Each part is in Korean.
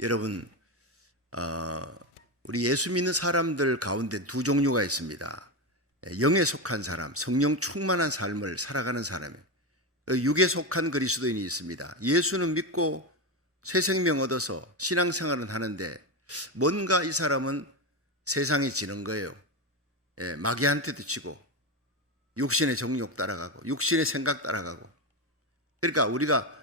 여러분, 우리 예수 믿는 사람들 가운데 두 종류가 있습니다. 영에 속한 사람, 성령 충만한 삶을 살아가는 사람이에요. 육에 속한 그리스도인이 있습니다. 예수는 믿고 새 생명 얻어서 신앙생활은 하는데 뭔가 이 사람은 세상에 지는 거예요. 마귀한테도 치고 육신의 정욕 따라가고 육신의 생각 따라가고. 그러니까 우리가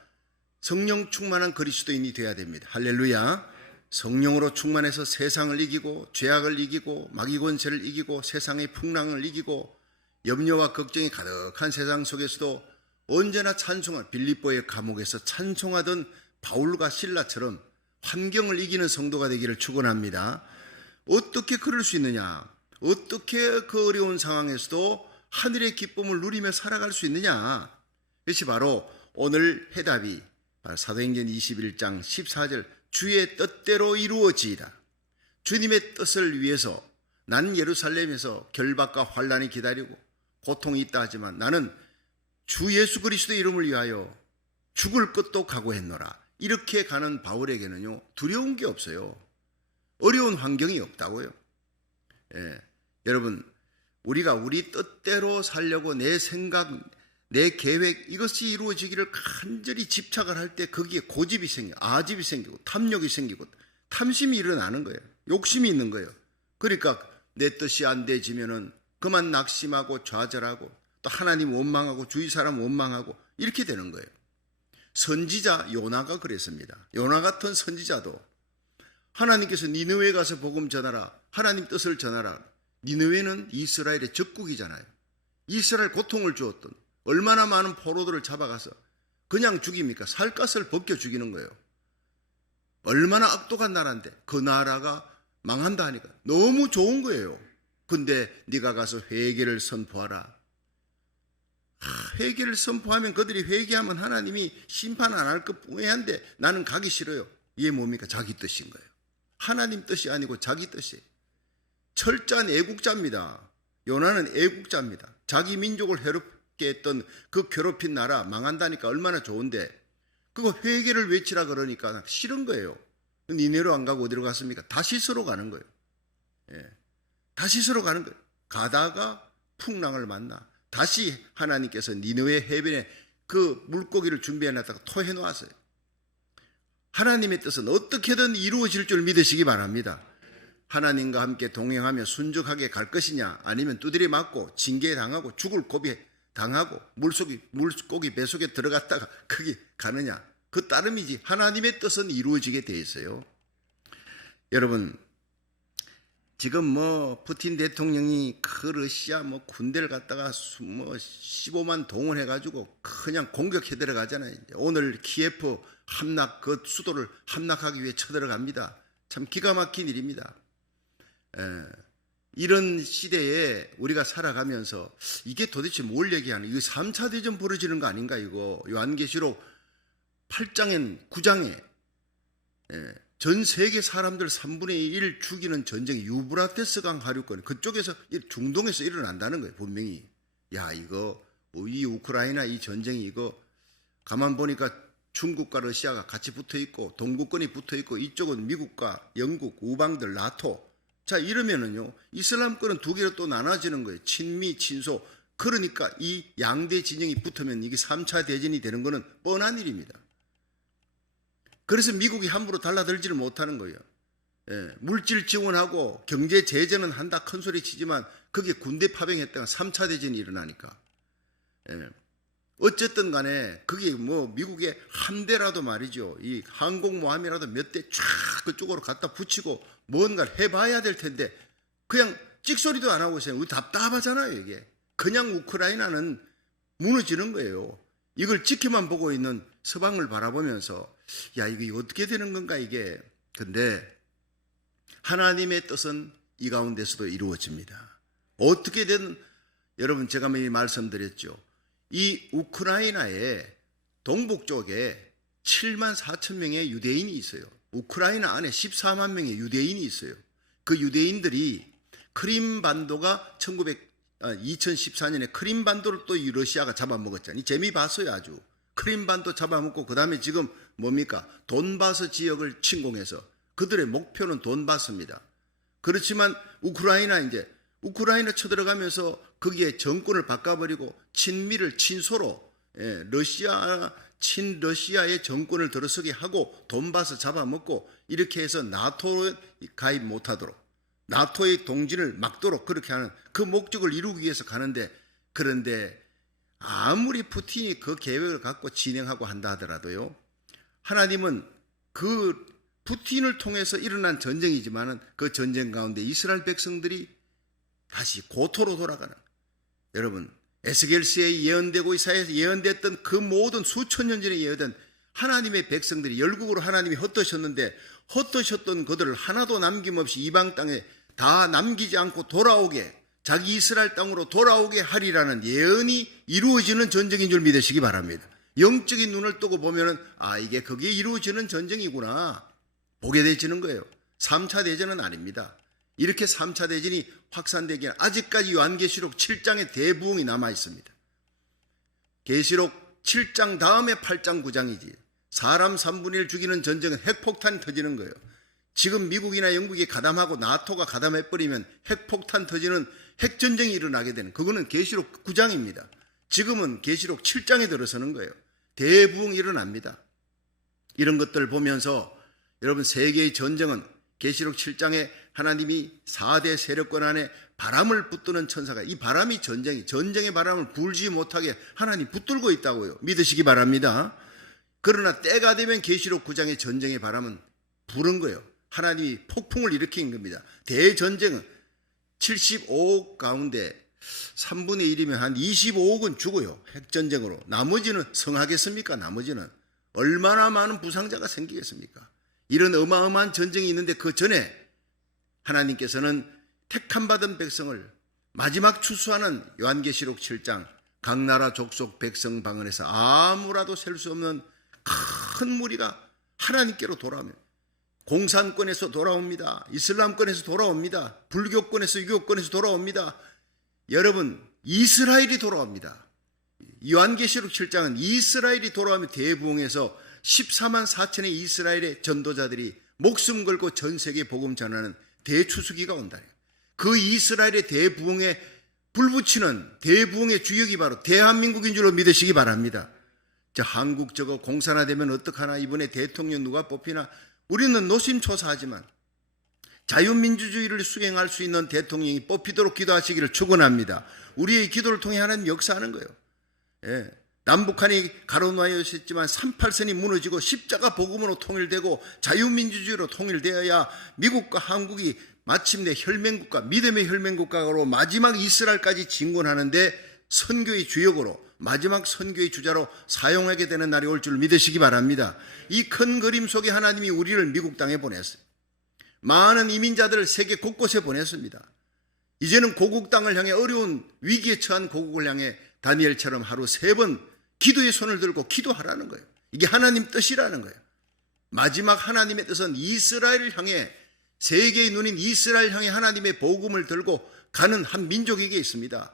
성령 충만한 그리스도인이 되어야 됩니다. 할렐루야. 성령으로 충만해서 세상을 이기고 죄악을 이기고 마귀 권세를 이기고 세상의 풍랑을 이기고 염려와 걱정이 가득한 세상 속에서도 언제나 찬송한 빌립보의 감옥에서 찬송하던 바울과 실라처럼 환경을 이기는 성도가 되기를 축원합니다. 어떻게 그럴 수 있느냐? 어떻게 그 어려운 상황에서도 하늘의 기쁨을 누리며 살아갈 수 있느냐? 이것이 바로 오늘 해답이 사도행전 21장 14절 주의 뜻대로 이루어지이다. 주님의 뜻을 위해서 난 예루살렘에서 결박과 환난이 기다리고 고통이 있다 하지만 나는 주 예수 그리스도의 이름을 위하여 죽을 것도 각오했노라. 이렇게 가는 바울에게는요, 두려운 게 없어요. 어려운 환경이 없다고요. 여러분, 우리가 우리 뜻대로 살려고 내 생각, 내 계획 이것이 이루어지기를 간절히 집착을 할 때 거기에 고집이 생기고 아집이 생기고 탐욕이 생기고 탐심이 일어나는 거예요. 욕심이 있는 거예요. 그러니까 내 뜻이 안 되지면은 그만 낙심하고 좌절하고 또 하나님 원망하고 주위 사람 원망하고 이렇게 되는 거예요. 선지자 요나가 그랬습니다. 요나 같은 선지자도 하나님께서 니느웨에 가서 복음 전하라, 하나님 뜻을 전하라. 니느웨는 이스라엘의 적국이잖아요. 이스라엘 고통을 주었던 얼마나 많은 포로들을 잡아가서 그냥 죽입니까? 살갗을 벗겨 죽이는 거예요. 얼마나 악독한 나라인데 그 나라가 망한다 하니까 너무 좋은 거예요. 근데 네가 가서 회개를 선포하라. 회개를 선포하면 그들이 회개하면 하나님이 심판 안 할 것뿐이 한데 나는 가기 싫어요. 이게 뭡니까? 자기 뜻인 거예요. 하나님 뜻이 아니고 자기 뜻이에요. 철저한 애국자입니다. 요나는 애국자입니다. 자기 민족을 괴롭게 했던 그 괴롭힌 나라 망한다니까 얼마나 좋은데 그거 회개를 외치라 그러니까 싫은 거예요. 니네로 안 가고 어디로 갔습니까? 다시스로 가는 거예요. 다시스로 가는 거예요. 가다가 풍랑을 만나 다시 하나님께서 니느웨 해변에 그 물고기를 준비해놨다가 토해 놓았어요. 하나님의 뜻은 어떻게든 이루어질 줄 믿으시기 바랍니다. 하나님과 함께 동행하며 순적하게 갈 것이냐 아니면 두드려 맞고 징계당하고 죽을 고비 당하고 물고기 뱃속에 들어갔다가 거기 가느냐 그 따름이지 하나님의 뜻은 이루어지게 돼 있어요. 여러분 지금 푸틴 대통령이 그 러시아 군대를 갖다가 15만 동원해가지고 그냥 공격해 들어가잖아요. 오늘 키예프 함락 그 수도를 함락하기 위해 쳐들어갑니다. 참 기가 막힌 일입니다. 이런 시대에 우리가 살아가면서 이게 도대체 뭘 얘기하는 이거 3차 대전 벌어지는 거 아닌가 이거 요한계시록 8장엔 9장에 전 세계 사람들 3분의 1 죽이는 전쟁이 유브라테스 강 하류권 그쪽에서 중동에서 일어난다는 거예요. 분명히 야 이거 이 우크라이나 이 전쟁이 이거 가만 보니까 중국과 러시아가 같이 붙어있고 동구권이 붙어있고 이쪽은 미국과 영국 우방들 나토 자 이러면은요 이슬람권은 두 개로 또 나눠지는 거예요. 친미 친소 그러니까 이 양대 진영이 붙으면 이게 3차 대전이 되는 거는 뻔한 일입니다. 그래서 미국이 함부로 달라들지를 못하는 거예요. 물질 지원하고 경제 제재는 한다 큰 소리 치지만 그게 군대 파병했다가 3차 대전이 일어나니까. 어쨌든 간에 그게 미국의 함대라도 말이죠. 이 항공모함이라도 몇 대 쫙 그쪽으로 갖다 붙이고 뭔가를 해봐야 될 텐데 그냥 찍소리도 안 하고 있어요. 답답하잖아요 이게. 그냥 우크라이나는 무너지는 거예요. 이걸 지켜만 보고 있는 서방을 바라보면서 야 이게 어떻게 되는 건가 이게. 근데 하나님의 뜻은 이 가운데서도 이루어집니다. 어떻게든 여러분 제가 미리 말씀드렸죠. 이 우크라이나의 동북 쪽에 7만 4천 명의 유대인이 있어요. 우크라이나 안에 14만 명의 유대인이 있어요. 그 유대인들이 크림반도가 2014년에 크림반도를 또 이 러시아가 잡아먹었잖아요. 재미 봤어요 아주. 크림반도 잡아먹고 그 다음에 지금 뭡니까? 돈바스 지역을 침공해서 그들의 목표는 돈바스입니다. 그렇지만 우크라이나 쳐들어가면서 거기에 정권을 바꿔버리고 친미를 친소로 친러시아의 정권을 들어서게 하고 돈바스 잡아먹고 이렇게 해서 나토에 가입 못하도록 나토의 동진을 막도록 그렇게 하는 그 목적을 이루기 위해서 가는데, 그런데 아무리 푸틴이 그 계획을 갖고 진행하고 한다 하더라도요, 하나님은 그 푸틴을 통해서 일어난 전쟁이지만은 그 전쟁 가운데 이스라엘 백성들이 다시 고토로 돌아가는, 여러분 에스겔서에 예언되고 이사야에서 예언됐던 그 모든 수천 년 전에 예언된 하나님의 백성들이 열국으로 하나님이 헛되셨는데 헛되셨던 그들을 하나도 남김없이 이방 땅에 다 남기지 않고 돌아오게, 자기 이스라엘 땅으로 돌아오게 하리라는 예언이 이루어지는 전쟁인 줄 믿으시기 바랍니다. 영적인 눈을 뜨고 보면은 이게 그게 이루어지는 전쟁이구나 보게 되지는 거예요. 3차 대전은 아닙니다. 이렇게 3차 대전이 확산되기엔 아직까지 요한계시록 7장의 대부흥이 남아 있습니다. 계시록 7장 다음에 8장 9장이지. 사람 3분의 1 죽이는 전쟁은 핵폭탄이 터지는 거예요. 지금 미국이나 영국이 가담하고 나토가 가담해버리면 핵폭탄 터지는 핵전쟁이 일어나게 되는, 그거는 계시록 9장입니다. 지금은 계시록 7장에 들어서는 거예요. 대부흥이 일어납니다. 이런 것들을 보면서 여러분, 세계의 전쟁은 계시록 7장에 하나님이 4대 세력권 안에 바람을 붙드는 천사가, 이 바람이 전쟁의 바람을 불지 못하게 하나님 붙들고 있다고요. 믿으시기 바랍니다. 그러나 때가 되면 계시록 9장의 전쟁의 바람은 부른 거예요. 하나님이 폭풍을 일으킨 겁니다. 대전쟁은 75억 가운데 3분의 1이면 한 25억은 죽어요. 핵전쟁으로. 나머지는 성하겠습니까? 나머지는 얼마나 많은 부상자가 생기겠습니까? 이런 어마어마한 전쟁이 있는데 그 전에 하나님께서는 택함받은 백성을 마지막 추수하는 요한계시록 7장, 각 나라 족속 백성 방언에서 아무라도 셀 수 없는 큰 무리가 하나님께로 돌아오면, 공산권에서 돌아옵니다. 이슬람권에서 돌아옵니다. 불교권에서 유교권에서 돌아옵니다. 여러분, 이스라엘이 돌아옵니다. 요한계시록 7장은 이스라엘이 돌아오면 대부흥에서 14만 4천의 이스라엘의 전도자들이 목숨 걸고 전 세계에 복음 전하는 대추수기가 온다. 그 이스라엘의 대부흥에 불붙이는 대부흥의 주역이 바로 대한민국인 줄로 믿으시기 바랍니다. 한국 저거 공산화되면 어떡하나, 이번에 대통령 누가 뽑히나, 우리는 노심초사하지만 자유민주주의를 수행할 수 있는 대통령이 뽑히도록 기도하시기를 축원합니다. 우리의 기도를 통해 하나님 역사하는 거예요. 남북한이 가로놓여 있었지만 38선이 무너지고 십자가 복음으로 통일되고 자유민주주의로 통일되어야 미국과 한국이 마침내 혈맹국가, 믿음의 혈맹국가로 마지막 이스라엘까지 진군하는데 선교의 주역으로, 마지막 선교의 주자로 사용하게 되는 날이 올 줄 믿으시기 바랍니다. 이 큰 그림 속에 하나님이 우리를 미국 땅에 보냈어요. 많은 이민자들을 세계 곳곳에 보냈습니다. 이제는 고국 땅을 향해, 어려운 위기에 처한 고국을 향해 다니엘처럼 하루 3번 기도의 손을 들고 기도하라는 거예요. 이게 하나님 뜻이라는 거예요. 마지막 하나님의 뜻은 이스라엘을 향해, 세계의 눈인 이스라엘 향해 하나님의 복음을 들고 가는 한 민족에게 있습니다.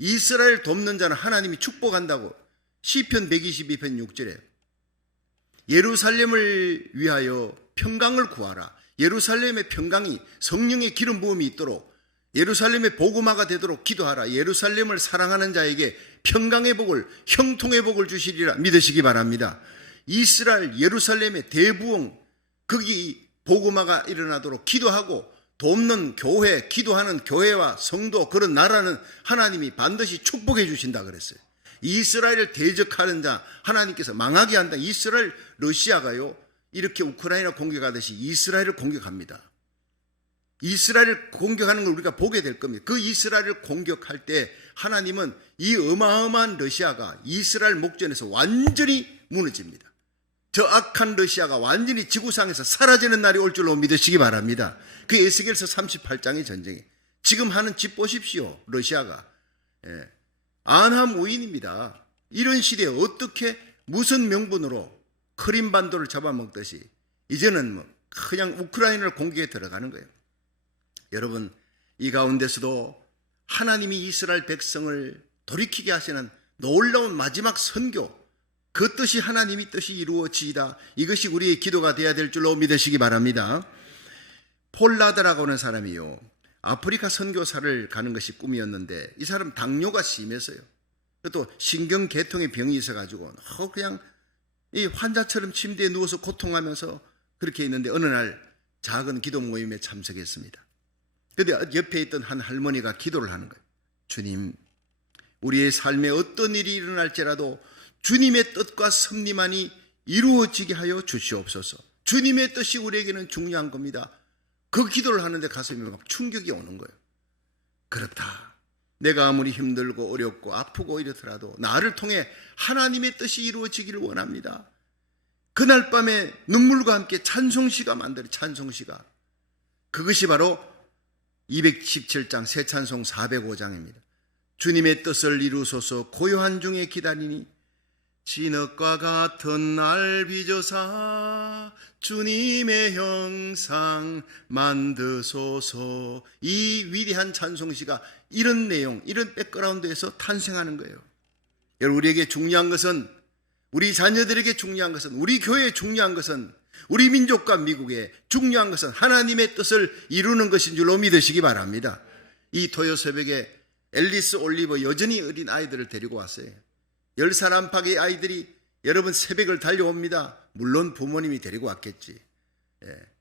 이스라엘 돕는 자는 하나님이 축복한다고 시편 122편 6절에 예루살렘을 위하여 평강을 구하라. 예루살렘의 평강이, 성령의 기름 부음이 있도록 예루살렘의 복음화가 되도록 기도하라. 예루살렘을 사랑하는 자에게 평강의 복을, 형통의 복을 주시리라 믿으시기 바랍니다. 이스라엘 예루살렘의 대부흥, 거기 복음화가 일어나도록 기도하고 돕는 교회, 기도하는 교회와 성도, 그런 나라는 하나님이 반드시 축복해 주신다 그랬어요. 이스라엘을 대적하는 자 하나님께서 망하게 한다. 이스라엘, 러시아가요 이렇게 우크라이나 공격하듯이 이스라엘을 공격합니다. 이스라엘을 공격하는 걸 우리가 보게 될 겁니다. 그 이스라엘을 공격할 때 하나님은 이 어마어마한 러시아가 이스라엘 목전에서 완전히 무너집니다. 저 악한 러시아가 완전히 지구상에서 사라지는 날이 올 줄로 믿으시기 바랍니다. 그 에스겔서 38장의 전쟁이 지금 하는 짓 보십시오. 러시아가 안함 우인입니다. 이런 시대에 어떻게 무슨 명분으로 크림반도를 잡아먹듯이 이제는 그냥 우크라이나를 공격에 들어가는 거예요. 여러분, 이 가운데서도 하나님이 이스라엘 백성을 돌이키게 하시는 놀라운 마지막 선교, 그 뜻이 하나님의 뜻이 이루어지이다. 이것이 우리의 기도가 되어야 될 줄로 믿으시기 바랍니다. 폴라드라고 하는 사람이요, 아프리카 선교사를 가는 것이 꿈이었는데 이 사람 당뇨가 심해서요, 또 신경계통의 병이 있어가지고 그냥 이 환자처럼 침대에 누워서 고통하면서 그렇게 있는데 어느 날 작은 기도 모임에 참석했습니다. 그런데 옆에 있던 한 할머니가 기도를 하는 거예요. 주님, 우리의 삶에 어떤 일이 일어날지라도 주님의 뜻과 섭리만이 이루어지게 하여 주시옵소서. 주님의 뜻이 우리에게는 중요한 겁니다. 그 기도를 하는데 가슴이 막 충격이 오는 거예요. 그렇다. 내가 아무리 힘들고 어렵고 아프고 이렇더라도 나를 통해 하나님의 뜻이 이루어지기를 원합니다. 그날 밤에 눈물과 함께 찬송시가 만들어요. 찬송시가. 그것이 바로 217장 새 찬송 405장입니다. 주님의 뜻을 이루소서 고요한 중에 기다리니 진흙과 같은 날 빚어사 주님의 형상 만드소서. 이 위대한 찬송시가 이런 내용, 이런 백그라운드에서 탄생하는 거예요. 여러분, 우리에게 중요한 것은, 우리 자녀들에게 중요한 것은, 우리 교회에 중요한 것은, 우리 민족과 미국에 중요한 것은 하나님의 뜻을 이루는 것인 줄로 믿으시기 바랍니다. 이 토요 새벽에 앨리스 올리버 여전히 어린 아이들을 데리고 왔어요. 10살 안팎의 아이들이 여러분 새벽을 달려옵니다. 물론 부모님이 데리고 왔겠지.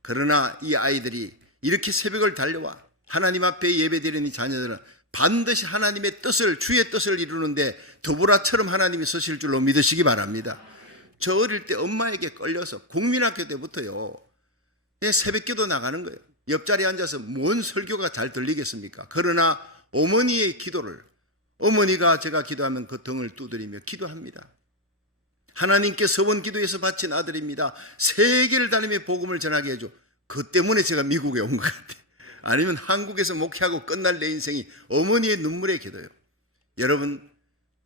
그러나 이 아이들이 이렇게 새벽을 달려와 하나님 앞에 예배드리는 이 자녀들은 반드시 하나님의 뜻을, 주의 뜻을 이루는데 더불어처럼 하나님이 서실 줄로 믿으시기 바랍니다. 저 어릴 때 엄마에게 끌려서 국민학교 때부터요, 새벽기도 나가는 거예요. 옆자리에 앉아서 뭔 설교가 잘 들리겠습니까? 그러나 어머니의 기도를, 어머니가 제가 기도하면 그 등을 두드리며 기도합니다. 하나님께 서원 기도에서 바친 아들입니다. 세계를 다니며 복음을 전하게 해줘. 그 때문에 제가 미국에 온 것 같아요. 아니면 한국에서 목회하고 끝날 내 인생이 어머니의 눈물의 기도예요. 여러분,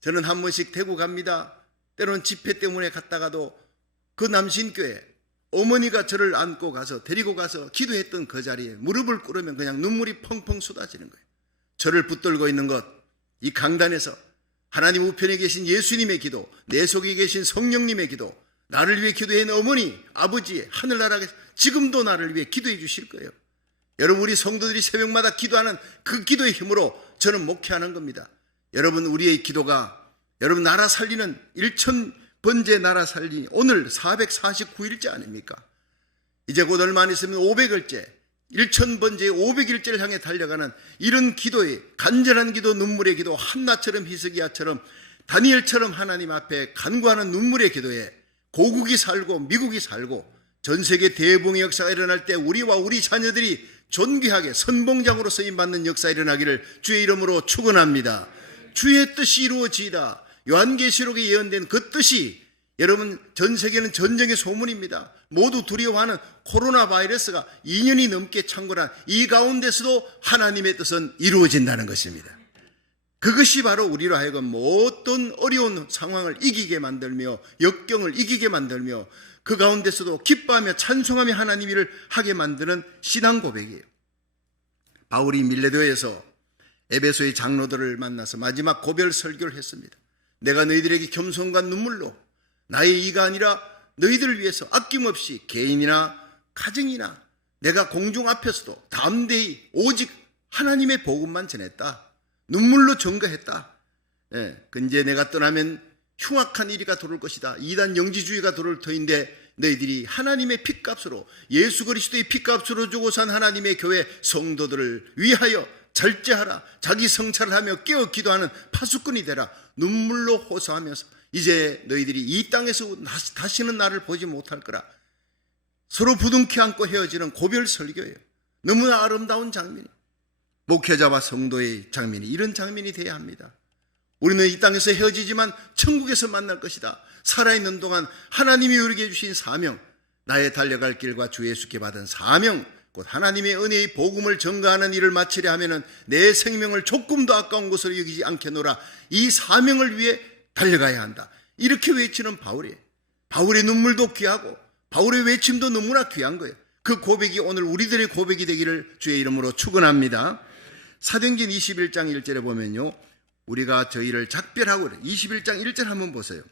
저는 한 번씩 대구 갑니다. 때로는 집회 때문에 갔다가도 그 남신교회 어머니가 저를 안고 가서, 데리고 가서 기도했던 그 자리에 무릎을 꿇으면 그냥 눈물이 펑펑 쏟아지는 거예요. 저를 붙들고 있는 것, 이 강단에서 하나님 우편에 계신 예수님의 기도, 내 속에 계신 성령님의 기도, 나를 위해 기도한 어머니, 아버지, 하늘나라에 지금도 나를 위해 기도해 주실 거예요. 여러분, 우리 성도들이 새벽마다 기도하는 그 기도의 힘으로 저는 목회하는 겁니다. 여러분, 우리의 기도가, 여러분, 나라 살리는 1000번째 나라 살리니 오늘 449일째 아닙니까? 이제 곧 얼마 안 있으면 500일째, 1000번째 500일째를 향해 달려가는 이런 기도의 간절한 기도, 눈물의 기도, 한나처럼 히스기야처럼 다니엘처럼 하나님 앞에 간구하는 눈물의 기도에 고국이 살고 미국이 살고 전 세계 대봉의 역사가 일어날 때 우리와 우리 자녀들이 존귀하게 선봉장으로 쓰임받는 역사가 일어나기를 주의 이름으로 축원합니다. 주의 뜻이 이루어지이다. 요한계시록에 예언된 그 뜻이, 여러분, 전 세계는 전쟁의 소문입니다. 모두 두려워하는 코로나 바이러스가 2년이 넘게 창궐한 이 가운데서도 하나님의 뜻은 이루어진다는 것입니다. 그것이 바로 우리로 하여금 어떤 어려운 상황을 이기게 만들며 역경을 이기게 만들며 그 가운데서도 기뻐하며 찬송하며 하나님 일을 하게 만드는 신앙 고백이에요. 바울이 밀레도에서 에베소의 장로들을 만나서 마지막 고별 설교를 했습니다. 내가 너희들에게 겸손과 눈물로 나의 이가 아니라 너희들을 위해서 아낌없이 개인이나 가정이나 내가 공중 앞에서도 담대히 오직 하나님의 복음만 전했다. 눈물로 전가했다. 근데 내가 떠나면 흉악한 일이가 들어올 것이다. 이단 영지주의가 들어올 터인데 너희들이 하나님의 핏값으로, 예수 그리스도의 핏값으로 주고 산 하나님의 교회 성도들을 위하여 절제하라. 자기 성찰을 하며 깨어 기도하는 파수꾼이 되라. 눈물로 호소하면서 이제 너희들이 이 땅에서 다시는 나를 보지 못할 거라. 서로 부둥켜 안고 헤어지는 고별 설교예요. 너무나 아름다운 장면이, 목회자와 성도의 장면이 이런 장면이 돼야 합니다. 우리는 이 땅에서 헤어지지만 천국에서 만날 것이다. 살아있는 동안 하나님이 우리에게 주신 사명, 나의 달려갈 길과 주 예수께 받은 사명, 곧 하나님의 은혜의 복음을 전가하는 일을 마치려 하면은 내 생명을 조금도 아까운 것으로 여기지 않겠노라. 이 사명을 위해 달려가야 한다. 이렇게 외치는 바울이에요. 바울의 눈물도 귀하고 바울의 외침도 너무나 귀한 거예요. 그 고백이 오늘 우리들의 고백이 되기를 주의 이름으로 축원합니다. 사도행전 21장 1절에 보면요, 우리가 저희를 작별하고, 21장 1절 한번 보세요.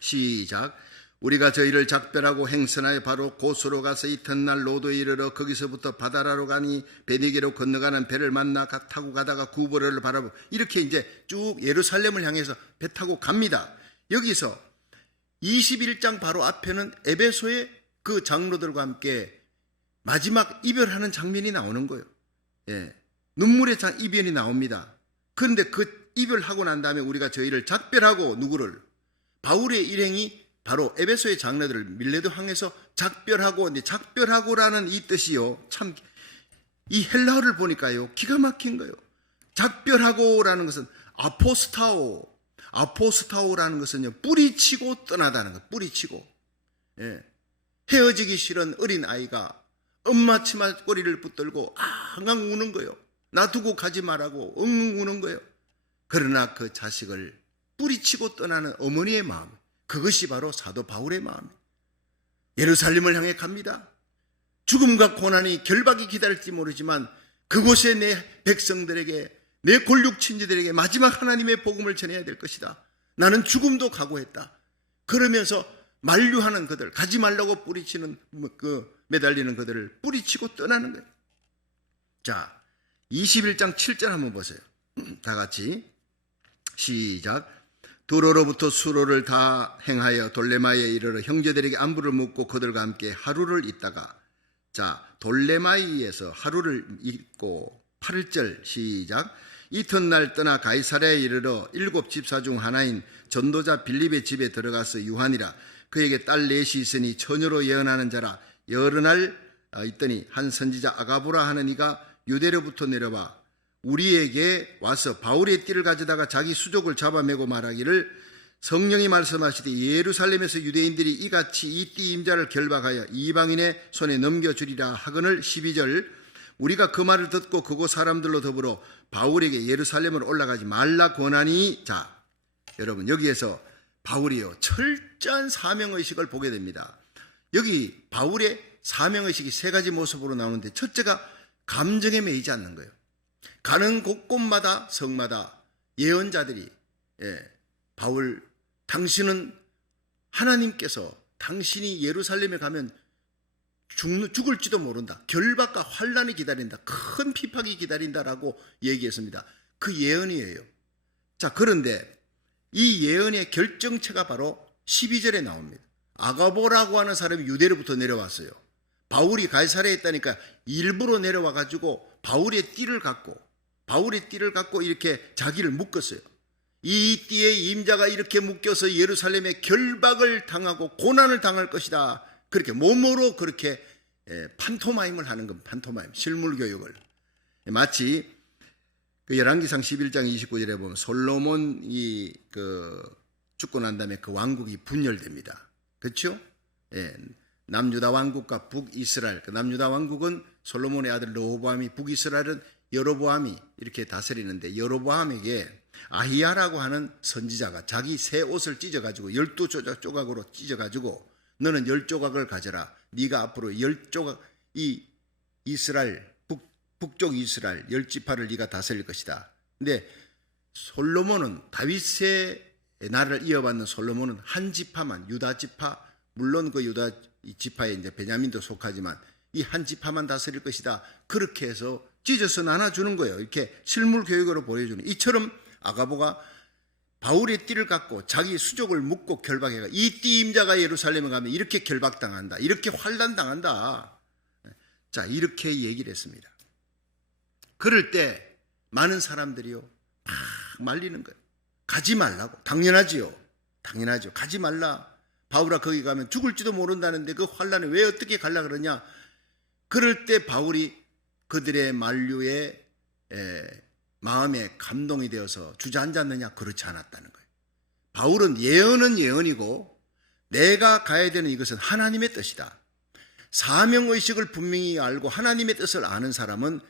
시작. 우리가 저희를 작별하고 행선하여 바로 고수로 가서 이튿날 로도에 이르러 거기서부터 바다라로 가니 베니게로 건너가는 배를 만나 타고 가다가 구보를 바라보고 이렇게 이제 쭉 예루살렘을 향해서 배 타고 갑니다. 여기서 21장 바로 앞에는 에베소의 그 장로들과 함께 마지막 이별하는 장면이 나오는 거예요. 예, 눈물의 이별이 나옵니다. 그런데 그 이별하고 난 다음에 우리가 저희를 작별하고 누구를? 바울의 일행이 바로 에베소의 장로들을 밀레도 항에서 작별하고, 근데 작별하고라는 이 뜻이요, 참 이 헬라어를 보니까요 기가 막힌 거예요. 작별하고라는 것은 아포스타오라는 것은요 뿌리치고 떠나다는 것. 뿌리치고. 예. 헤어지기 싫은 어린 아이가 엄마 치마 꼬리를 붙들고 앙앙 우는 거예요. 나 두고 가지 말라고 엉엉 우는 거예요. 그러나 그 자식을 뿌리치고 떠나는 어머니의 마음, 그것이 바로 사도 바울의 마음이에요. 예루살렘을 향해 갑니다. 죽음과 고난이 결박이 기다릴지 모르지만 그곳에 내 백성들에게, 내 골육 친지들에게 마지막 하나님의 복음을 전해야 될 것이다. 나는 죽음도 각오했다. 그러면서 만류하는 그들, 가지 말라고 뿌리치는 매달리는 그들을 뿌리치고 떠나는 거예요. 자, 21장 7절 한번 보세요. 다 같이 시작. 두로로부터 수로를 다 행하여 돌레마이에 이르러 형제들에게 안부를 묻고 그들과 함께 하루를 있다가, 자, 돌레마이에서 하루를 있고 8절 시작. 이튿날 떠나 가이사랴에 이르러 7 집사 중 하나인 전도자 빌립의 집에 들어가서 유한이라 그에게 딸 넷이 있으니 처녀로 예언하는 자라. 여러 날 있더니 한 선지자 아가보라 하는 이가 유대로부터 내려와 우리에게 와서 바울의 띠를 가져다가 자기 수족을 잡아매고 말하기를, 성령이 말씀하시되 예루살렘에서 유대인들이 이같이 이 띠 임자를 결박하여 이방인의 손에 넘겨주리라 하거늘. 12절. 우리가 그 말을 듣고 그곳 사람들로 더불어 바울에게 예루살렘으로 올라가지 말라 권하니. 자, 여러분 여기에서 바울이요 철저한 사명의식을 보게 됩니다. 여기 바울의 사명의식이 세 가지 모습으로 나오는데, 첫째가 감정에 매이지 않는 거예요. 가는 곳곳마다 성마다 예언자들이, 바울 당신은 하나님께서 당신이 예루살렘에 가면 죽을지도 모른다. 결박과 환란이 기다린다. 큰 핍박이 기다린다라고 얘기했습니다. 그 예언이에요. 자, 그런데 이 예언의 결정체가 바로 12절에 나옵니다. 아가보라고 하는 사람이 유대로부터 내려왔어요. 바울이 가이사랴에 있다니까 일부러 내려와 가지고 바울의 띠를 갖고 이렇게 자기를 묶었어요. 이 띠에 임자가 이렇게 묶여서 예루살렘에 결박을 당하고 고난을 당할 것이다. 그렇게 몸으로 그렇게 판토마임을 하는 건, 판토마임, 실물 교육을. 마치 그 열왕기상 11장 29절에 보면 솔로몬이 죽고 난 다음에 그 왕국이 분열됩니다. 그렇죠? 남유다 왕국과 북이스라엘. 그 남유다 왕국은 솔로몬의 아들 르호보암이, 북이스라엘은 여로보암이 이렇게 다스리는데, 여로보암에게 아히야라고 하는 선지자가 자기 새 옷을 찢어가지고 12조각으로 찢어가지고 너는 10조각을 가져라. 네가 앞으로 10조각, 이 이스라엘, 북쪽 이스라엘 10지파를 네가 다스릴 것이다. 근데 솔로몬은, 다윗의 나라를 이어받는 솔로몬은 한 지파만, 유다 지파, 물론 그 유다 지파에 이제 베냐민도 속하지만 이 한 지파만 다스릴 것이다. 그렇게 해서 찢어서 나눠주는 거예요. 이렇게 실물 교육으로 보여주는. 이처럼 아가보가 바울의 띠를 갖고 자기 수족을 묶고 결박해가, 이 띠 임자가 예루살렘에 가면 이렇게 결박당한다, 이렇게 환난당한다. 자, 이렇게 얘기를 했습니다. 그럴 때 많은 사람들이요 막 말리는 거예요. 가지 말라고. 당연하지요. 가지 말라. 바울아 거기 가면 죽을지도 모른다는데 그 환난에 왜 어떻게 가려 그러냐. 그럴 때 바울이 그들의 만류에 마음에 감동이 되어서 주저앉았느냐? 그렇지 않았다는 거예요. 바울은 예언은 예언이고 내가 가야 되는 이것은 하나님의 뜻이다. 사명의식을 분명히 알고 하나님의 뜻을 아는 사람은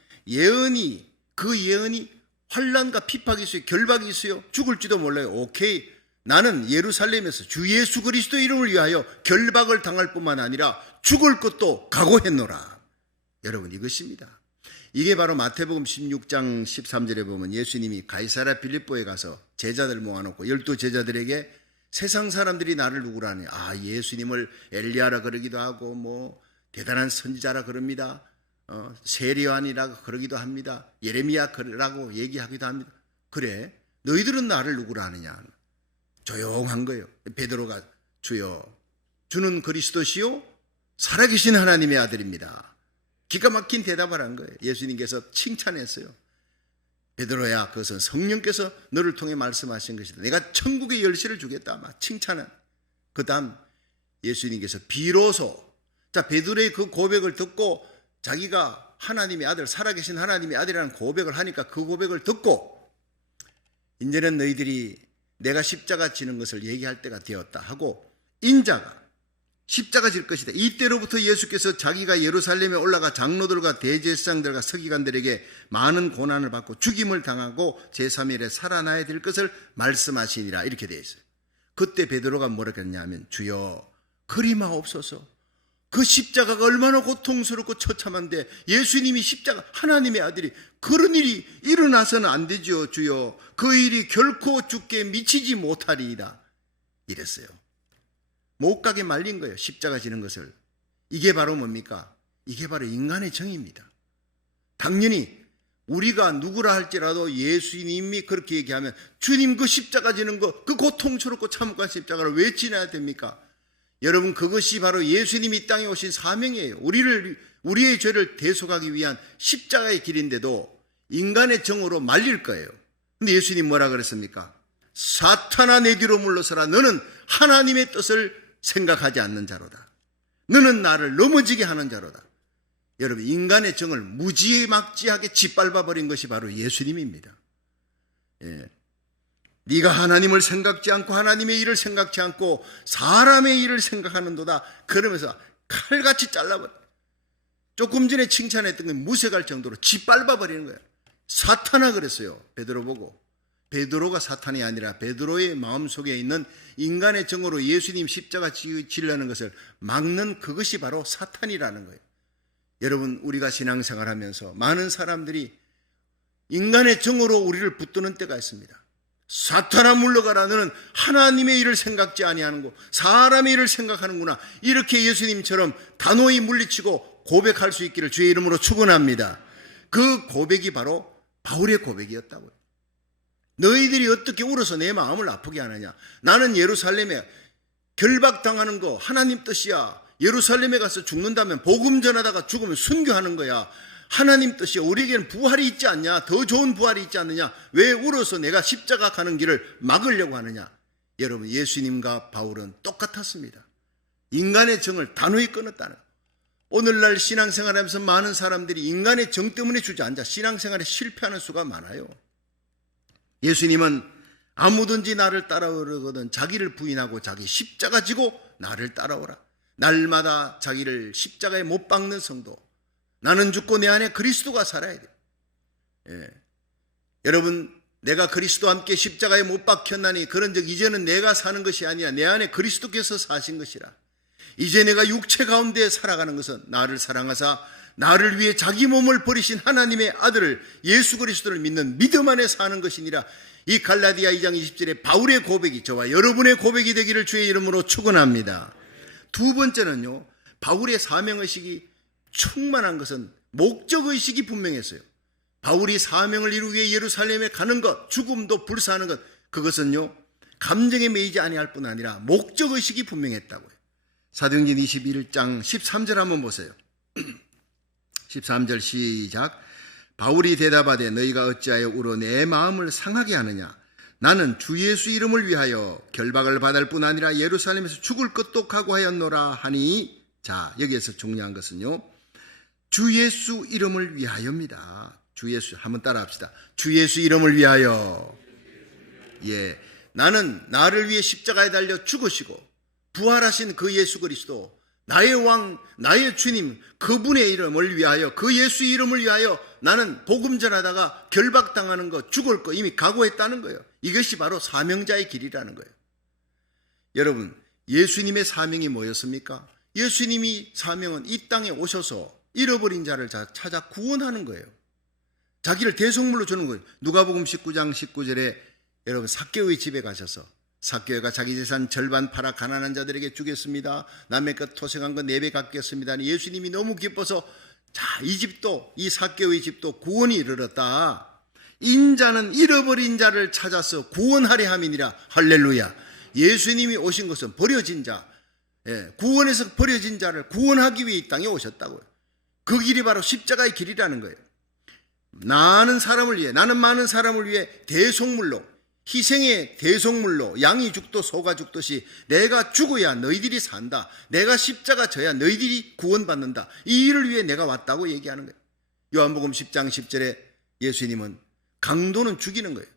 그 예언이 환난과 핍박이 있어요, 결박이 있어요, 죽을지도 몰라요. 오케이, 나는 예루살렘에서 주 예수 그리스도 이름을 위하여 결박을 당할 뿐만 아니라 죽을 것도 각오했노라. 여러분, 이것입니다. 이게 바로 마태복음 16장 13절에 보면 예수님이 가이사랴 빌립보에 가서 제자들 모아놓고 12 제자들에게 세상 사람들이 나를 누구라 하냐? 아, 예수님을 엘리야라 그러기도 하고 뭐 대단한 선지자라 그럽니다. 세리요한이라고 그러기도 합니다. 예레미야라고 얘기하기도 합니다. 그래, 너희들은 나를 누구라 하느냐? 조용한 거예요. 베드로가 주여, 주는 그리스도시요 살아계신 하나님의 아들입니다. 기가 막힌 대답을 한 거예요. 예수님께서 칭찬했어요. 베드로야, 그것은 성령께서 너를 통해 말씀하신 것이다. 내가 천국의 열쇠를 주겠다. 막 칭찬한. 그 다음 예수님께서 비로소, 자, 베드로의 그 고백을 듣고 자기가 하나님의 아들, 살아계신 하나님의 아들이라는 고백을 하니까 그 고백을 듣고 이제는 너희들이 내가 십자가 지는 것을 얘기할 때가 되었다 하고 인자가 십자가 질 것이다. 이때로부터 예수께서 자기가 예루살렘에 올라가 장로들과 대제사장들과 서기관들에게 많은 고난을 받고 죽임을 당하고 제3일에 살아나야 될 것을 말씀하시니라. 이렇게 되어 있어요. 그때 베드로가 뭐라 그랬냐면 주여 그리마옵소서. 그 십자가가 얼마나 고통스럽고 처참한데 예수님이 십자가 하나님의 아들이 그런 일이 일어나서는 안 되죠. 주여 그 일이 결코 주께 미치지 못하리이다. 이랬어요. 못 가게 말린 거예요. 십자가 지는 것을. 이게 바로 뭡니까? 이게 바로 인간의 정의입니다. 당연히 우리가 누구라 할지라도 예수님이 그렇게 얘기하면 주님 그 십자가 지는 거, 그 고통스럽고 참혹한 십자가를 왜 지나야 됩니까? 여러분, 그것이 바로 예수님이 이 땅에 오신 사명이에요. 우리의 죄를 대속하기 위한 십자가의 길인데도 인간의 정으로 말릴 거예요. 근데 예수님 뭐라 그랬습니까? 사탄아 내 뒤로 물러서라. 너는 하나님의 뜻을 생각하지 않는 자로다. 너는 나를 넘어지게 하는 자로다. 여러분, 인간의 정을 무지막지하게 짓밟아버린 것이 바로 예수님입니다. 예. 네가 하나님을 생각지 않고 하나님의 일을 생각지 않고 사람의 일을 생각하는도다. 그러면서 칼같이 잘라버려. 조금 전에 칭찬했던 건 무색할 정도로 짓밟아버리는 거예요. 사탄아 그랬어요. 베드로 보고. 베드로가 사탄이 아니라 베드로의 마음속에 있는 인간의 정으로 예수님 십자가 지려는 것을 막는 그것이 바로 사탄이라는 거예요. 여러분, 우리가 신앙생활하면서 많은 사람들이 인간의 정으로 우리를 붙드는 때가 있습니다. 사탄아 물러가라. 너는 하나님의 일을 생각지 아니하는 거 사람의 일을 생각하는구나. 이렇게 예수님처럼 단호히 물리치고 고백할 수 있기를 주의 이름으로 축원합니다. 그 고백이 바로 바울의 고백이었다고요. 너희들이 어떻게 울어서 내 마음을 아프게 하느냐. 나는 예루살렘에 결박당하는 거 하나님 뜻이야. 예루살렘에 가서 죽는다면 복음 전하다가 죽으면 순교하는 거야. 하나님 뜻이야. 우리에게는 부활이 있지 않냐. 더 좋은 부활이 있지 않느냐. 왜 울어서 내가 십자가 가는 길을 막으려고 하느냐. 여러분, 예수님과 바울은 똑같았습니다. 인간의 정을 단호히 끊었다는 거예요. 오늘날 신앙생활하면서 많은 사람들이 인간의 정 때문에 주저앉아 신앙생활에 실패하는 수가 많아요. 예수님은 아무든지 나를 따라오려거든 자기를 부인하고 자기 십자가 지고 나를 따라오라. 날마다 자기를 십자가에 못 박는 성도. 나는 죽고 내 안에 그리스도가 살아야 돼. 예. 여러분, 내가 그리스도와 함께 십자가에 못 박혔나니 그런즉 이제는 내가 사는 것이 아니라 내 안에 그리스도께서 사신 것이라. 이제 내가 육체 가운데 살아가는 것은 나를 사랑하사 나를 위해 자기 몸을 버리신 하나님의 아들을 예수 그리스도를 믿는 믿음 안에 사는 것이니라. 이 갈라디아 2장 20절에 바울의 고백이 저와 여러분의 고백이 되기를 주의 이름으로 축원합니다. 두 번째는요, 바울의 사명의식이 충만한 것은 목적의식이 분명했어요. 바울이 사명을 이루기 위해 예루살렘에 가는 것, 죽음도 불사하는 것, 그것은요 감정에 매이지 아니할 뿐 아니라 목적의식이 분명했다고요. 사도행전 21장 13절 한번 보세요. 13절 시작. 바울이 대답하되 너희가 어찌하여 울어 내 마음을 상하게 하느냐. 나는 주 예수 이름을 위하여 결박을 받을 뿐 아니라 예루살렘에서 죽을 것도 각오하였노라 하니. 자, 여기에서 중요한 것은요, 주 예수 이름을 위하여입니다. 주 예수, 한번 따라 합시다. 주 예수 이름을 위하여. 예, 나는 나를 위해 십자가에 달려 죽으시고 부활하신 그 예수 그리스도, 나의 왕, 나의 주님, 그분의 이름을 위하여, 그 예수 이름을 위하여 나는 복음 전하다가 결박당하는 거, 죽을 거 이미 각오했다는 거예요. 이것이 바로 사명자의 길이라는 거예요. 여러분, 예수님의 사명이 뭐였습니까? 예수님이 사명은 이 땅에 오셔서 잃어버린 자를 찾아 구원하는 거예요. 자기를 대속물로 주는 거예요. 누가복음 19장 19절에 여러분, 삭개오의 집에 가셔서 삭개오가 자기 재산 절반 팔아 가난한 자들에게 주겠습니다. 남의 것 토색한 거 4배 갚겠습니다. 예수님이 너무 기뻐서 자, 이 집도, 이 삭개오의 집도 구원이 이르렀다. 인자는 잃어버린 자를 찾아서 구원하려 함이니라. 할렐루야. 예수님이 오신 것은 버려진 자, 구원에서 버려진 자를 구원하기 위해 이 땅에 오셨다고요. 그 길이 바로 십자가의 길이라는 거예요. 나는 많은 사람을 위해 대속물로, 희생의 대속물로 양이 죽도 소가 죽듯이 내가 죽어야 너희들이 산다. 내가 십자가 져야 너희들이 구원받는다. 이 일을 위해 내가 왔다고 얘기하는 거예요. 요한복음 10장 10절에 예수님은 강도는 죽이는 거예요.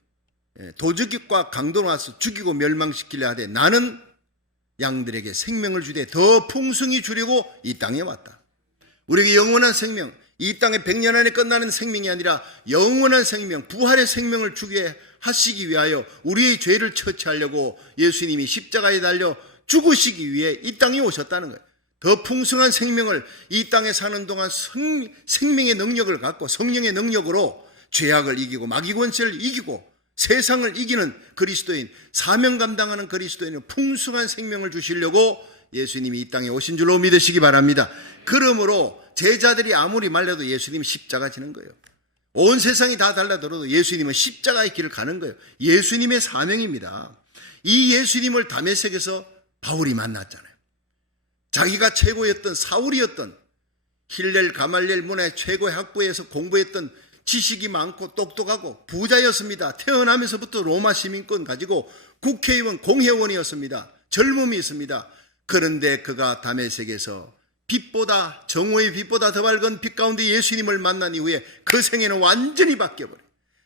도적과 강도는 와서 죽이고 멸망시키려 하되 나는 양들에게 생명을 주되 더 풍성히 주려고 이 땅에 왔다. 우리에게 영원한 생명, 이 땅에 100년 안에 끝나는 생명이 아니라 영원한 생명, 부활의 생명을 주게 하시기 위하여 우리의 죄를 처치하려고 예수님이 십자가에 달려 죽으시기 위해 이 땅에 오셨다는 거예요. 더 풍성한 생명을 이 땅에 사는 동안 생명의 능력을 갖고 성령의 능력으로 죄악을 이기고 마귀 권세를 이기고 세상을 이기는 그리스도인, 사명 감당하는 그리스도인은 풍성한 생명을 주시려고 예수님이 이 땅에 오신 줄로 믿으시기 바랍니다. 그러므로 제자들이 아무리 말려도 예수님이 십자가 지는 거예요. 온 세상이 다 달라들어도 예수님은 십자가의 길을 가는 거예요. 예수님의 사명입니다. 이 예수님을 다메섹에서 바울이 만났잖아요. 자기가 최고였던 사울이었던 힐렐 가말리엘 문화의 최고의 학부에서 공부했던 지식이 많고 똑똑하고 부자였습니다. 태어나면서부터 로마 시민권 가지고 국회의원 공회원이었습니다. 젊음이 있습니다. 그런데 그가 다메섹에서 빛보다, 정오의 빛보다 더 밝은 빛 가운데 예수님을 만난 이후에 그 생애는 완전히 바뀌어버려요.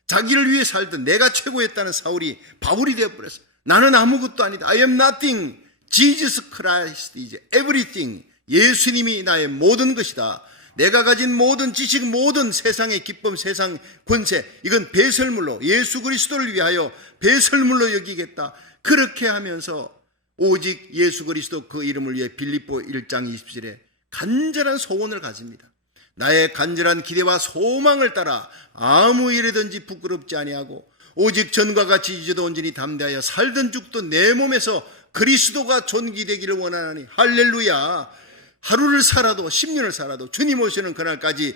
자기를 위해 살던 내가 최고였다는 사울이 바울이 되어버렸어요. 나는 아무것도 아니다. I am nothing. Jesus Christ is everything. 예수님이 나의 모든 것이다. 내가 가진 모든 지식, 모든 세상의 기쁨, 세상 권세, 이건 배설물로, 예수 그리스도를 위하여 배설물로 여기겠다. 그렇게 하면서 오직 예수 그리스도 그 이름을 위해 빌립보 1장 20절에 간절한 소원을 가집니다. 나의 간절한 기대와 소망을 따라 아무 일이든지 부끄럽지 아니하고 오직 전과 같이 이제도 온전히 담대하여 살든 죽든 내 몸에서 그리스도가 존귀되기를 원하나니. 할렐루야. 하루를 살아도 10년을 살아도 주님 오시는 그날까지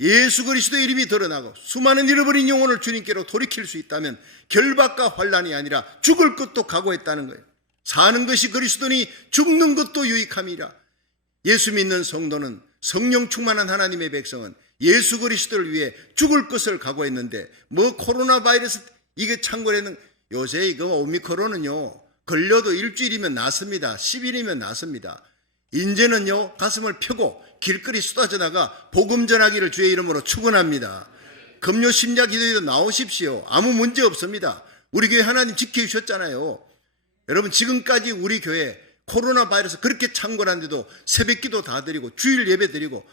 예수 그리스도의 이름이 드러나고 수많은 잃어버린 영혼을 주님께로 돌이킬 수 있다면 결박과 환난이 아니라 죽을 것도 각오했다는 거예요. 사는 것이 그리스도니 죽는 것도 유익함이라. 예수 믿는 성도는, 성령 충만한 하나님의 백성은 예수 그리스도를 위해 죽을 것을 각오했는데 뭐 코로나 바이러스 이게 창궐에는 요새 이거 오미크론은요 걸려도 일주일이면 낫습니다. 10일이면 낫습니다. 이제는요 가슴을 펴고 길거리 쏟아져 나가 복음 전하기를 주의 이름으로 축원합니다. 금요 심야 기도에도 나오십시오. 아무 문제 없습니다. 우리 교회 하나님 지켜주셨잖아요. 여러분 지금까지 우리 교회 코로나 바이러스 그렇게 창궐한데도 새벽기도 다 드리고 주일 예배 드리고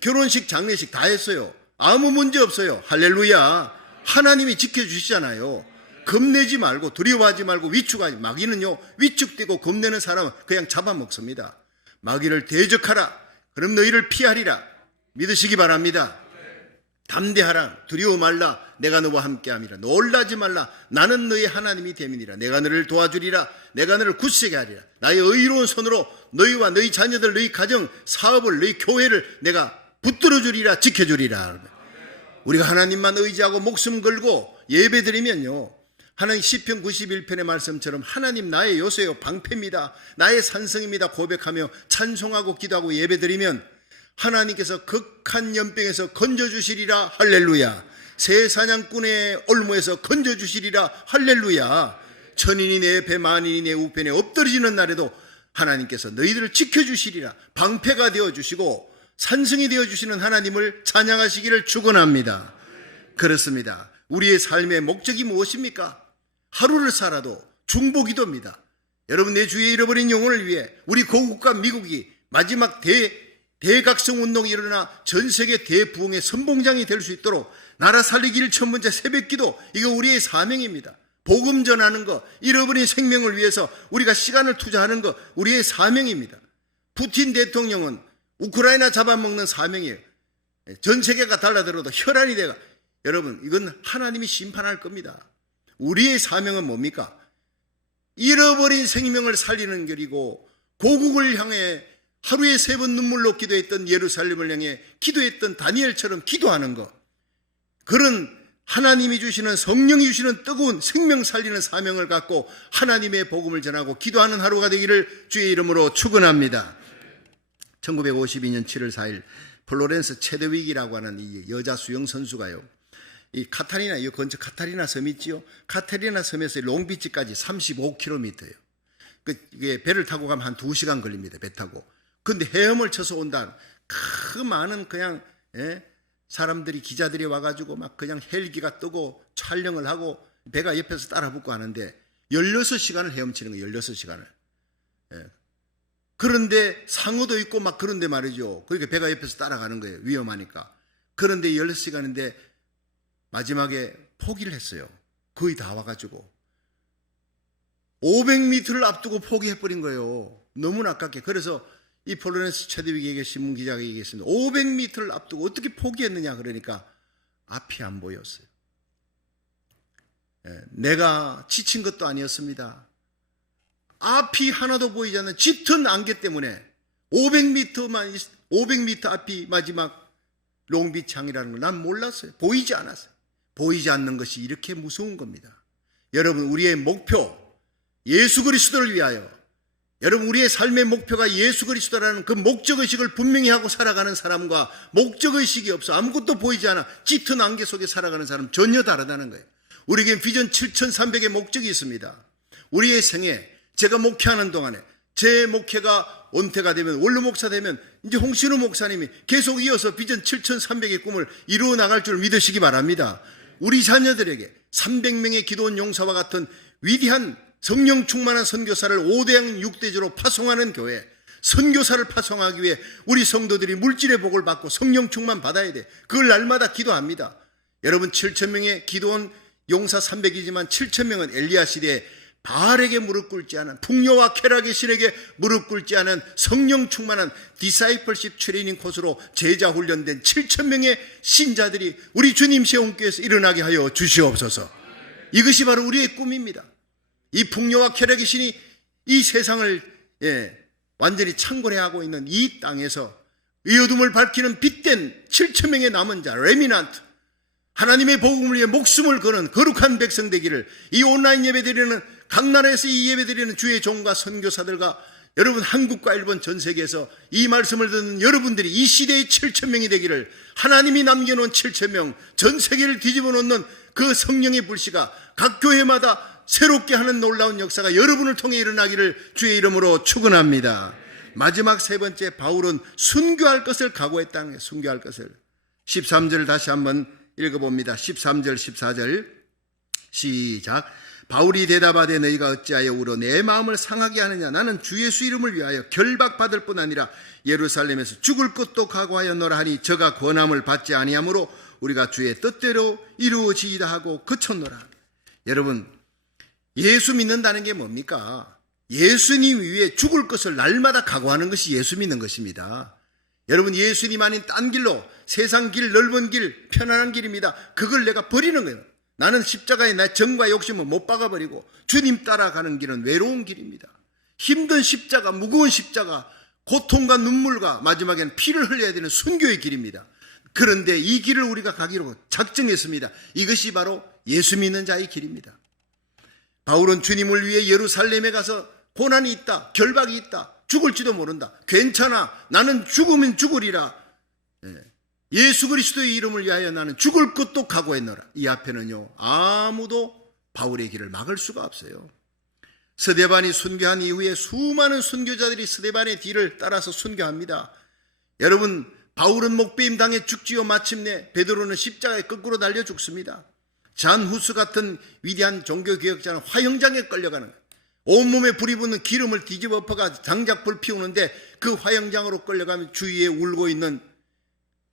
결혼식 장례식 다 했어요. 아무 문제 없어요. 할렐루야. 하나님이 지켜주시잖아요. 겁내지 말고 두려워하지 말고 위축하지. 마귀는요 위축되고 겁내는 사람은 그냥 잡아먹습니다. 마귀를 대적하라. 그럼 너희를 피하리라. 믿으시기 바랍니다. 담대하라. 두려워 말라. 내가 너와 함께함이라. 놀라지 말라. 나는 너희 하나님이 됨이니라. 내가 너를 도와주리라. 내가 너를 굳세게 하리라. 나의 의로운 손으로 너희와 너희 자녀들, 너희 가정, 사업을, 너희 교회를 내가 붙들어 주리라. 지켜주리라. 우리가 하나님만 의지하고 목숨 걸고 예배드리면요 하나님 시편 91편의 말씀처럼 하나님 나의 요새요 방패입니다. 나의 산성입니다. 고백하며 찬송하고 기도하고 예배드리면 하나님께서 극한 연병에서 건져주시리라. 할렐루야. 새 사냥꾼의 올무에서 건져주시리라. 할렐루야. 천인이 내 배 만인이 내 우편에 엎드러지는 날에도 하나님께서 너희들을 지켜주시리라. 방패가 되어주시고 산성이 되어주시는 하나님을 찬양하시기를 축원합니다. 그렇습니다. 우리의 삶의 목적이 무엇입니까? 하루를 살아도 중보기도입니다. 여러분 내 주위에 잃어버린 영혼을 위해 우리 고국과 미국이 마지막 대각성 운동이 일어나 전 세계 대부흥의 선봉장이 될 수 있도록 나라 살리기를 첫 번째 새벽기도, 이거 우리의 사명입니다. 복음 전하는 거, 잃어버린 생명을 위해서 우리가 시간을 투자하는 거 우리의 사명입니다. 푸틴 대통령은 우크라이나 잡아먹는 사명이에요. 전 세계가 달라들어도 혈안이 돼가. 여러분 이건 하나님이 심판할 겁니다. 우리의 사명은 뭡니까? 잃어버린 생명을 살리는 길이고, 고국을 향해 하루에 3번 눈물로 기도했던, 예루살렘을 향해 기도했던 다니엘처럼 기도하는 것, 그런 하나님이 주시는, 성령이 주시는 뜨거운 생명 살리는 사명을 갖고 하나님의 복음을 전하고 기도하는 하루가 되기를 주의 이름으로 축원합니다. 1952년 7월 4일 플로렌스 체드윅이라고 하는 이 여자 수영 선수가요, 이 카타리나, 이 근처 카타리나 섬 있지요. 카타리나 섬에서 롱비치까지 35km예요. 그게 배를 타고 가면 한 2시간 걸립니다. 배 타고. 근데 헤엄을 쳐서 온다는 그 많은 그냥 사람들이, 기자들이 와가지고 막 그냥 헬기가 뜨고 촬영을 하고 배가 옆에서 따라 붙고 하는데 16시간을 헤엄치는 거예요. 16시간을. 그런데 상어도 있고 막 그런데 말이죠. 그러니까 배가 옆에서 따라가는 거예요. 위험하니까. 그런데 16시간인데 마지막에 포기를 했어요. 거의 다 와가지고 500m를 앞두고 포기해버린 거예요. 너무나 아깝게. 그래서 이 플로렌스 체드윅에게 신문기자가 얘기했습니다. 500m를 앞두고 어떻게 포기했느냐 그러니까 앞이 안 보였어요. 내가 지친 것도 아니었습니다. 앞이 하나도 보이지 않는 짙은 안개 때문에 500m 앞이 마지막 롱비창이라는 걸 난 몰랐어요. 보이지 않았어요. 보이지 않는 것이 이렇게 무서운 겁니다. 여러분, 우리의 목표, 예수 그리스도를 위하여, 여러분, 우리의 삶의 목표가 예수 그리스도라는 그 목적의식을 분명히 하고 살아가는 사람과 목적의식이 없어 아무것도 보이지 않아 짙은 안개 속에 살아가는 사람 전혀 다르다는 거예요. 우리에겐 비전 7300의 목적이 있습니다. 우리의 생에, 제가 목회하는 동안에, 제 목회가 은퇴가 되면, 원로 목사 되면 이제 홍신우 목사님이 계속 이어서 비전 7300의 꿈을 이루어 나갈 줄 믿으시기 바랍니다. 우리 자녀들에게 300명의 기도원 용사와 같은 위대한 성령 충만한 선교사를 5대양 6대주로 파송하는 교회, 선교사를 파송하기 위해 우리 성도들이 물질의 복을 받고 성령 충만 받아야 돼. 그걸 날마다 기도합니다. 여러분, 7,000명의 기도원 용사 300이지만 7,000명은 엘리야 시대에 바알에게 무릎 꿇지 않은, 풍요와 쾌락의 신에게 무릎 꿇지 않은 성령 충만한 디사이플십 트레이닝 코스로 제자 훈련된 7,000명의 신자들이 우리 주님 세움교회에서 일어나게 하여 주시옵소서. 이것이 바로 우리의 꿈입니다. 이 풍요와 쾌락의 신이 이 세상을 완전히 창궐해하고 있는 이 땅에서 이 어둠을 밝히는 빛된 7,000명의 남은 자, 레미넌트, 하나님의 복음을 위해 목숨을 거는 거룩한 백성 되기를, 이 온라인 예배드리는, 각 나라에서 이 예배드리는 주의 종과 선교사들과 여러분, 한국과 일본, 전 세계에서 이 말씀을 듣는 여러분들이 이 시대의 7,000명이 되기를, 하나님이 남겨놓은 7,000명, 전 세계를 뒤집어 놓는 그 성령의 불씨가 각 교회마다 새롭게 하는 놀라운 역사가 여러분을 통해 일어나기를 주의 이름으로 축원합니다. 마지막 3번째, 바울은 순교할 것을 각오했다는 거예요. 순교할 것을. 13절 다시 한번 읽어봅니다. 13절 14절 시작. 바울이 대답하되 너희가 어찌하여 울어 내 마음을 상하게 하느냐. 나는 주 예수 이름을 위하여 결박받을 뿐 아니라 예루살렘에서 죽을 것도 각오하였노라 하니 저가 권함을 받지 아니하므로 우리가 주의 뜻대로 이루어지이다 하고 그쳤노라. 여러분, 예수 믿는다는 게 뭡니까? 예수님 위해 죽을 것을 날마다 각오하는 것이 예수 믿는 것입니다. 여러분, 예수님 아닌 딴 길로, 세상 길, 넓은 길, 편안한 길입니다. 그걸 내가 버리는 거예요. 나는 십자가에 내 정과 욕심을 못 박아버리고 주님 따라가는 길은 외로운 길입니다. 힘든 십자가, 무거운 십자가, 고통과 눈물과 마지막에는 피를 흘려야 되는 순교의 길입니다. 그런데 이 길을 우리가 가기로 작정했습니다. 이것이 바로 예수 믿는 자의 길입니다. 바울은 주님을 위해 예루살렘에 가서 고난이 있다, 결박이 있다, 죽을지도 모른다, 괜찮아, 나는 죽으면 죽으리라, 예수 그리스도의 이름을 위하여 나는 죽을 것도 각오했노라. 이 앞에는요, 아무도 바울의 길을 막을 수가 없어요. 스데반이 순교한 이후에 수많은 순교자들이 스데반의 뒤를 따라서 순교합니다. 여러분, 바울은 목배임 당해 죽지요. 마침내 베드로는 십자가에 거꾸로 달려 죽습니다. 잔 후스 같은 위대한 종교개혁자는 화형장에 끌려가는 거예요. 온몸에 불이 붙는 기름을 뒤집어 엎어가 장작 불 피우는데 그 화형장으로 끌려가면 주위에 울고 있는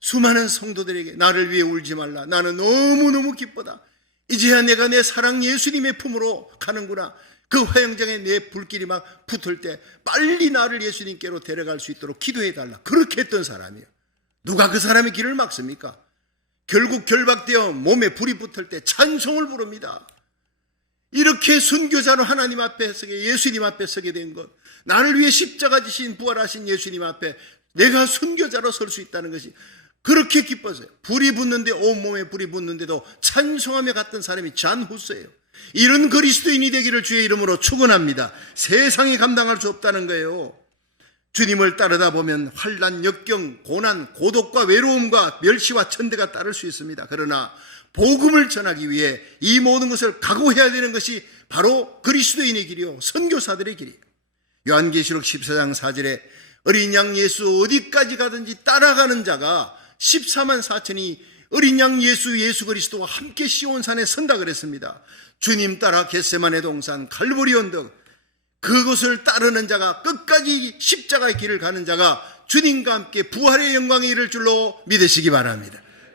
수많은 성도들에게 나를 위해 울지 말라, 나는 너무너무 기쁘다, 이제야 내가 내 사랑 예수님의 품으로 가는구나, 그 화형장에 내 불길이 막 붙을 때 빨리 나를 예수님께로 데려갈 수 있도록 기도해달라, 그렇게 했던 사람이에요. 누가 그 사람의 길을 막습니까? 결국 결박되어 몸에 불이 붙을 때 찬송을 부릅니다. 이렇게 순교자로 하나님 앞에 서게, 예수님 앞에 서게 된 것, 나를 위해 십자가 지신 부활하신 예수님 앞에 내가 순교자로 설 수 있다는 것이 그렇게 기뻤어요. 불이 붙는데, 온몸에 불이 붙는데도 찬송하며 갔던 사람이 잔 후스예요. 이런 그리스도인이 되기를 주의 이름으로 축원합니다. 세상이 감당할 수 없다는 거예요. 주님을 따르다 보면 환난, 역경, 고난, 고독과 외로움과 멸시와 천대가 따를 수 있습니다. 그러나 복음을 전하기 위해 이 모든 것을 각오해야 되는 것이 바로 그리스도인의 길이요, 선교사들의 길이에요. 요한계시록 14장 4절에 어린 양 예수 어디까지 가든지 따라가는 자가 14만 4천이 어린 양 예수 그리스도와 함께 시온산에 선다 그랬습니다. 주님 따라 겟세마네 동산, 갈보리 언덕, 그곳을 따르는 자가, 끝까지 십자가의 길을 가는 자가 주님과 함께 부활의 영광에 이를 줄로 믿으시기 바랍니다.